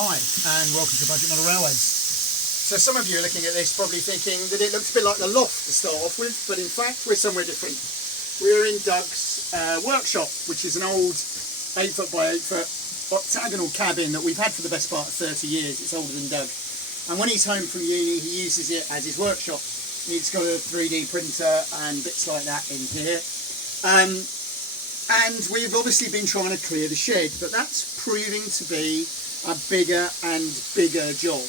Hi, and welcome to Budget Model Railways. So some of you are looking at this probably thinking that it looks a bit like the loft to start off with, but in fact we're somewhere different. We're in Doug's workshop, which is an old 8 foot by 8 foot octagonal cabin that we've had for the best part of 30 years. It's older than Doug. And when he's home from uni, he uses it as his workshop. It's got a 3D printer and bits like that in here. And we've obviously been trying to clear the shed, but that's proving to be a bigger and bigger job.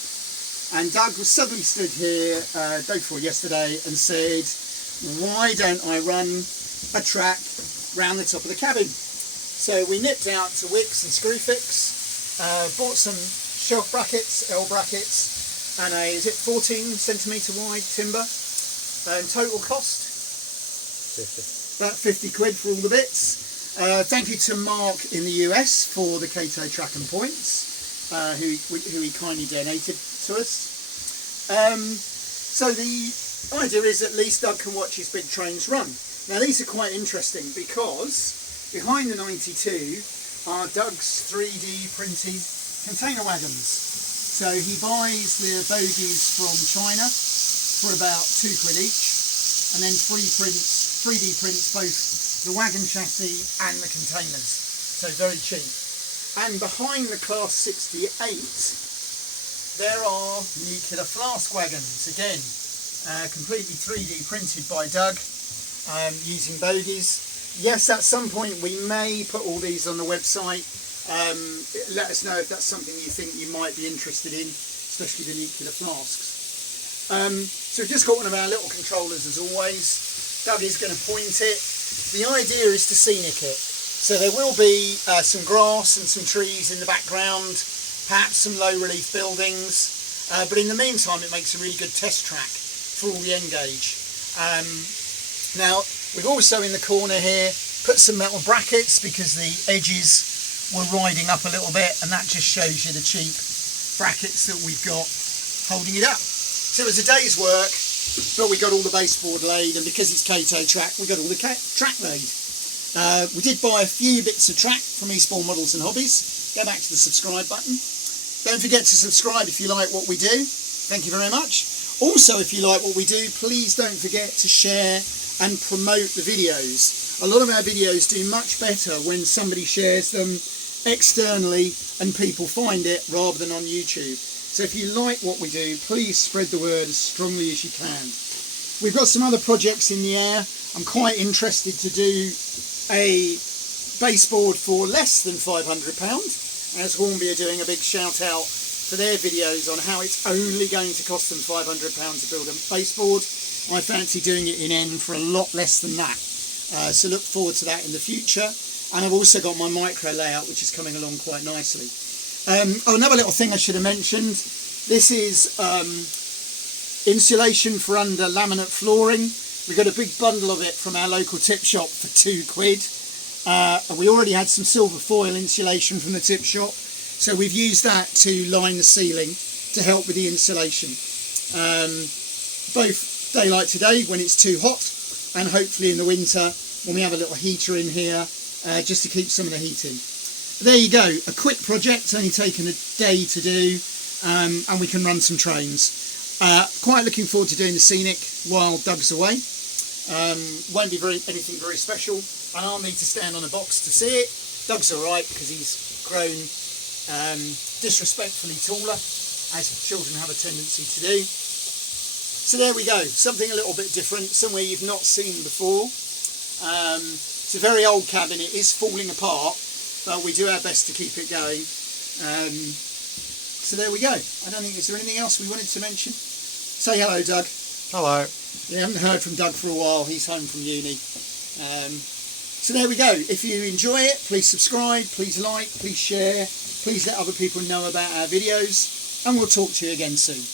And Doug was suddenly stood here day before yesterday and said, why don't I run a track round the top of the cabin? So we nipped out to Wickes and Screwfix, bought some shelf brackets, L brackets, and a, is it 14 centimetre wide timber, and total cost? 50. About 50 quid for all the bits. Thank you to Mark in the US for the Kato Track and Points, who he kindly donated to us. So the idea is at least Doug can watch his big trains run. Now these are quite interesting because behind the 92 are Doug's 3D printed container wagons. So he buys the bogies from China for about 2 quid each, and then 3D prints both the wagon chassis and the containers. So very cheap. And behind the Class 68 there are nuclear flask wagons, again completely 3D printed by Doug, using bogies. Yes, at some point we may put all these on the website. Let us know if that's something you think you might be interested in, especially the nuclear flasks. So we've just got one of our little controllers as always. Doug is going to point it. The idea is to scenic it. So there will be some grass and some trees in the background, perhaps some low relief buildings, but in the meantime it makes a really good test track for all the N-gauge. Now we've also in the corner here put some metal brackets because the edges were riding up a little bit, and that just shows you the cheap brackets that we've got holding it up. So it was a day's work, but we got all the baseboard laid, and because it's Kato track we got all the track laid. We did buy a few bits of track from Eastbourne Models and Hobbies. Go back to the subscribe button. Don't forget to subscribe if you like what we do. Thank you very much. Also, if you like what we do, please don't forget to share and promote the videos. A lot of our videos do much better when somebody shares them externally and people find it rather than on YouTube. So if you like what we do, please spread the word as strongly as you can. We've got some other projects in the air. I'm quite interested to do a baseboard for less than £500. As Hornby are doing a big shout out for their videos on how it's only going to cost them £500 to build a baseboard. I fancy doing it in N for a lot less than that. So look forward to that in the future. And I've also got my micro layout, which is coming along quite nicely. Another little thing I should have mentioned. This is insulation for under laminate flooring. We got a big bundle of it from our local tip shop for 2 quid. And we already had some silver foil insulation from the tip shop, so we've used that to line the ceiling to help with the insulation. Both daylight today when it's too hot, and hopefully in the winter when we have a little heater in here just to keep some of the heat in. There you go, a quick project, only taken a day to do, and we can run some trains. Quite looking forward to doing the scenic while Doug's away. Won't be anything very special, and I'll need to stand on a box to see it. Doug's alright because he's grown disrespectfully taller, as children have a tendency to do. So there we go, something a little bit different, somewhere you've not seen before. It's a very old cabin, it is falling apart, but we do our best to keep it going. So there we go. I don't think, is there anything else we wanted to mention? Say hello, Doug. Hello. We haven't heard from Doug for a while, he's home from uni. So there we go. If you enjoy it, please subscribe, please like, please share, please let other people know about our videos, and we'll talk to you again soon.